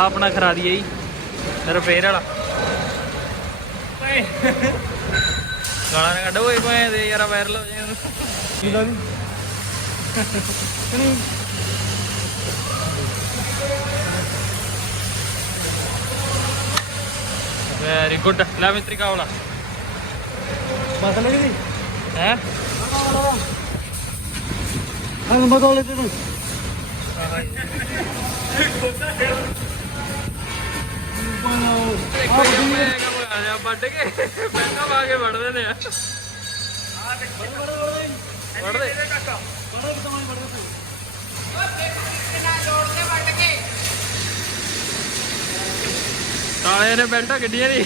अपना खरा दिए रिपेयर वाला गाला ना कड्डो दे यार वायरल हो जाए वेरी गुड ला मिस्त्री का वाला बस लगी है बता लेते तुम ਵੱਢ ਕੇ ਬੈਂਗਾ ਪਾ ਕੇ ਵੜਦੇ ਨੇ ਤਾਲੇ ਨੇ ਬੈਲਟਾਂ ਗੱਡੀਆਂ ਦੀ